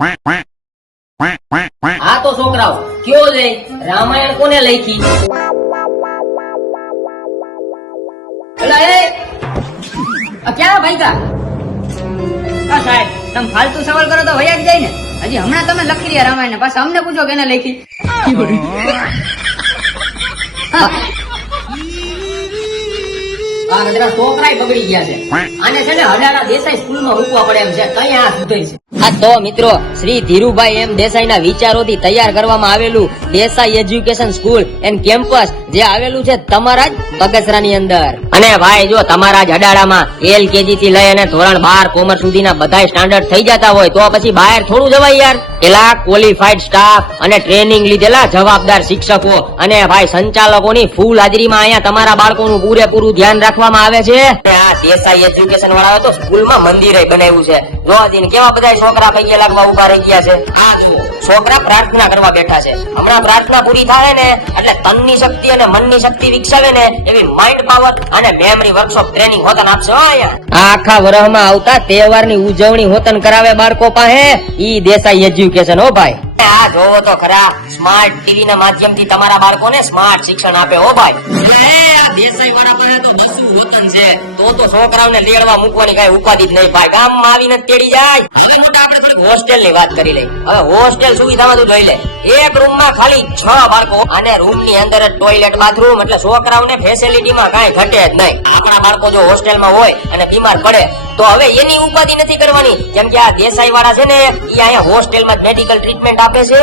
આ તો છોકરાઓ કયો લે રામાયણ કોને લખી? એલા એ આ ક્યાં ભાઈકા? હા સાહેબ, તમે ફાલતુ સવાલ કરો તો વયા જ જાય ને. હજી હમણાં તમે લખી રહ્યા રામાયણ ને, પાછા અમને પૂછો કેને લખી. આ બધા છોકરાય બગડી ગયા છે. આને છે ને હડાના દેસાઈ સ્કૂલમાં મૂકવા પડે એમ છે. કઈ આ સુધરી છે? આ તો મિત્રો શ્રી ધીરુભાઈ એમ દેસાઈના વિચારોથી તૈયાર કરવામાં આવેલું Desai education school and campus જે આવેલું છે તમારા જ બગસરાની અંદર. અને ભાઈ જો તમારા જ અડાડામાં LKG થી લઈ અને ધોરણ 12 કોમર્સ સુધીના બધા સ્ટાન્ડર્ડ થઈ જતા હોય તો પછી બહાર થોડું જવાય યાર. પેલા ક્વોલિફાઈડ સ્ટાફ અને ટ્રેનિંગ લીધેલા જવાબદાર શિક્ષકો અને ભાઈ સંચાલકોની ફૂલ હાજરીમાં અહીંયા તમારા બાળકોનું પૂરેપૂરું ધ્યાન રાખવામાં આવે છે. આ દેસાઈ એજ્યુકેશન વાળાએ તો સ્કૂલમાં મંદિરે બનાવ્યું છે. જોવાજીને કેવા બધા છોકરા પૈયા લાગવા ઉભા રહી ગયા છે. આ જુઓ છોકરા પ્રાર્થના કરવા બેઠા છે. હમણાં પ્રાર્થના પૂરી થાય ને એટલે તનની શક્તિ અને મનની શક્તિ વિકસાવે ને એવી માઇન્ડ પાવર અને મેમરી વર્કશોપ ટ્રેનિંગ હોતન આપશે. આખા વર્ષમાં આવતા તહેવારની ઉજવણી હોતન કરાવે બાળકો પાસે ઈ દેસાઈ એજ્યુકેશન. હો ભાઈ આ જોવો તો ખરા સ્માર્ટ ટીવી ના માધ્યમથી તમારા બાળકોને સ્માર્ટ શિક્ષણ આપે. હો ભાઈ આ દેસાઈ વાળા પાસે તો બસું હોતન છે તો છોકરાઓને લેડવા મૂકવાની કઈ ઉપાધિ જ નહીં ભાઈ. ગામમાં આવીને તેડી જાય. હવે મોટા આપણે થોડી હોસ્ટેલ ની વાત કરી લઈએ. હવે હોસ્ટેલ સુવિધામાં તું જોઈ લે. એક રૂમ માં ખાલી 6 બાળકો અને રૂમ ની અંદર ટોયલેટ બાથરૂમ એટલે છોકરાઓને ફેસિલિટીમાં કઈ ઘટે જ નહીં. આપણા બાળકો જો હોસ્ટેલમાં હોય અને બીમાર પડે તો હવે એની ઉપાધિ નથી કરવાની. કેમ કે આ દેસાઈ વાળા છે ને એ અહીંયા હોસ્ટેલમાં મેડિકલ ટ્રીટમેન્ટ આપે છે.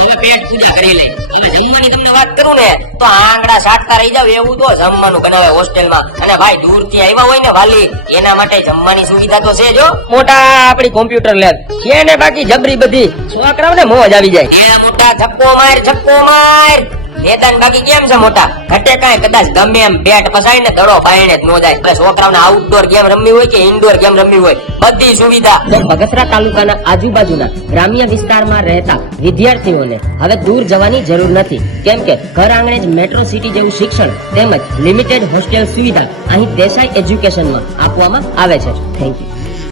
હવે પેટ પૂજા કરી લે. હવે જમવાની તમને વાત કરું ને તો આંગળા સાટતા રહી જાવ એવું તો જમવાનું બનાવે હોસ્ટેલમાં. અને ભાઈ દૂર થી આવ્યા હોય ને વાલી એના માટે જમવાની સુવિધા તો છે. જો મોટા આપણી કોમ્પ્યુટર લેબ છે ને બાકી જબરી બધી છોકરાઓને મોજ આવી જાય. એ મોટા ધક્કો માર મેદાન બાકી કેમ છે મોટા ઘટે કાંઈ કદાચ ગમે એમ બેટ ફસાય ને દડો પાયણે જ નો જાય. એટલે છોકરાઓને આઉટડોર ગેમ રમવી હોય કે ઇન્ડોર ગેમ રમવી હોય બધી સુવિધા. બગસરા તાલુકાના આજુબાજુના ગ્રામ્ય વિસ્તારમાં રહેતા વિદ્યાર્થીઓને હવે દૂર જવાની જરૂર નથી. કેમ કે ઘર આંગણે જ મેટ્રો સિટી જેવું શિક્ષણ તેમજ લિમિટેડ હોસ્ટેલ સુવિધા અહીં દેસાઈ એજ્યુકેશનમાં આપવામાં આવે છે. Thank you.